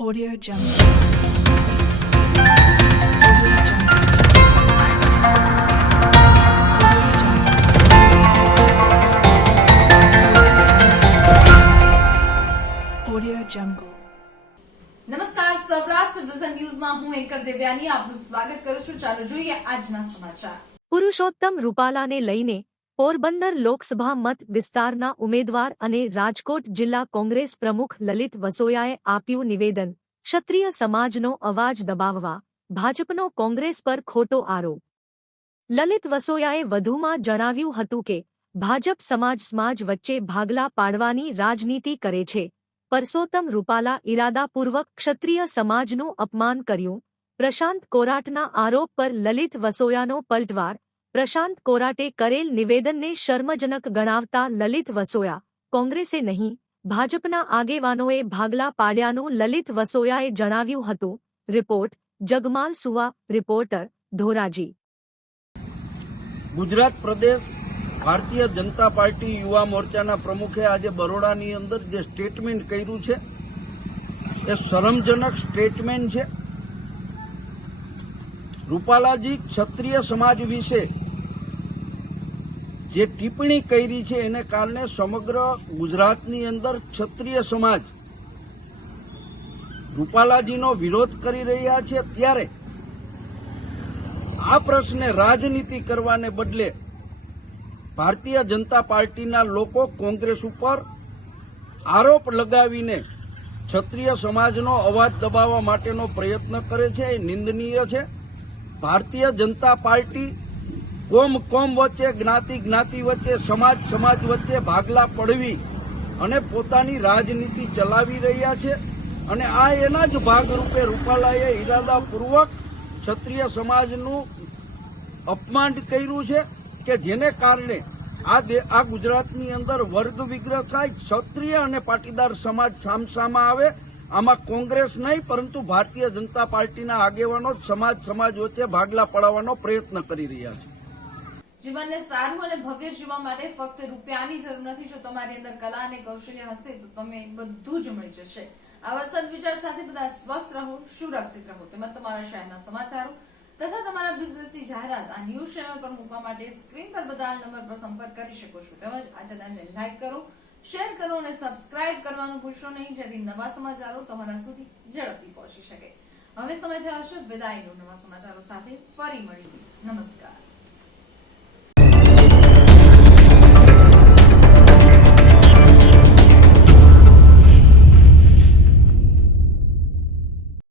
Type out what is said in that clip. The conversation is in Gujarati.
Audio Jungle. Audio Jungle. નમસ્કાર, સૌરાષ્ટ્ર વિઝન ન્યૂઝમાં હું એન્કર દેવ્યાની આપનું સ્વાગત કરું છું. ચાલો જોઈએ આજના સમાચાર. પુરુષોત્તમ રૂપાલાને લઈને પોરબંદર લોકસભા મત વિસ્તારના ઉમેદવાર અને રાજકોટ જિલ્લા કોંગ્રેસ પ્રમુખ લલિત વસોયાએ આપ્યું નિવેદન. ક્ષત્રિય સમાજનો અવાજ દબાવવા ભાજપનો કોંગ્રેસ પર ખોટો આરોપ. લલિત વસોયાએ વધુમાં જણાવ્યું હતું કે ભાજપ સમાજ વચ્ચે ભાગલા પાડવાની રાજનીતિ કરે છે. પરસોત્તમ રૂપાલા ઇરાદાપૂર્વક ક્ષત્રિય સમાજનું અપમાન કર્યું. પ્રશાંત કોરાટના આરોપ પર લલિત વસોયાનો પલટવાર. પ્રશાંત કોરાટે કરેલ નિવેદનને શર્મજનક ગણાવતા લલિત વસોયા, કોંગ્રેસે નહીં, ભાજપના આગેવાનોએ ભાગલા પાડ્યાનું લલિત વસોયાએ જણાવ્યું હતું. રિપોર્ટ જગમાલ સુવા, રિપોર્ટર ધોરાજી. ગુજરાત પ્રદેશ ભારતીય જનતા પાર્ટી યુવા મોરચાના પ્રમુખે આજે બરોડાની અંદર જે સ્ટેટમેન્ટ કર્યું છે એ શરમજનક સ્ટેટમેન્ટ છે. રૂપાલાજી ક્ષત્રિય સમાજ વિશે જે ટિપ્પણી કરી છે એને કારણે સમગ્ર ગુજરાતની અંદર ક્ષત્રિય સમાજ રૂપાલાજીનો વિરોધ કરી રહ્યા છે. ત્યારે આ પ્રશ્ને રાજનીતિ કરવાને બદલે ભારતીય જનતા પાર્ટીના લોકો કોંગ્રેસ ઉપર આરોપ લગાવીને ક્ષત્રિય સમાજનો અવાજ દબાવવા માટેનો પ્રયત્ન કરે છે. એ નિંદનીય છે. ભારતીય જનતા પાર્ટી કોમ વચ્ચે, જ્ઞાતિ વચ્ચે, સમાજ વચ્ચે ભાગલા પડવી અને પોતાની રાજનીતિ ચલાવી રહ્યા છે. અને આ એના જ ભાગરૂપે રૂપાલાએ ઇરાદાપૂર્વક ક્ષત્રિય સમાજનું અપમાન કર્યું છે કે જેને કારણે આ ગુજરાતની અંદર વર્ગ વિગ્રહ થાય, ક્ષત્રિય અને પાટીદાર સમાજ સામસામા આવે. આમાં કોંગ્રેસ નહીં પરંતુ ભારતીય જનતા પાર્ટીના આગેવાનો સમાજ વચ્ચે ભાગલા પડાવવાનો પ્રયત્ન કરી રહ્યા છે. જીવનને સારું અને ભવ્ય જીવવા માટે ફક્ત રૂપિયાની જરૂર નથી. જો તમારી અંદર કલા અને કૌશલ્ય હશે તો તમે બધું જ મળી જશે. આવા સદવિચાર સાથે બધા સ્વસ્થ રહો, સુરક્ષિત રહો. તેમજ તમારા શહેરના સમાચારો તથા તમારા બિઝનેસની જાહેરાત આ ન્યૂઝ ચેનલ પર મૂકવા માટે સ્ક્રીન પર બધા નંબર પર સંપર્ક કરી શકો છો. તેમજ આ ચેનલને લાઈક કરો, શેર કરો અને સબસ્ક્રાઇબ કરવાનું ભૂલશો નહીં, જેથી નવા સમાચારો તમારા સુધી ઝડપથી પહોંચી શકે. હવે સમય થયો છે વિદાયનો. નવા સમાચારો સાથે ફરી મળીએ. નમસ્કાર.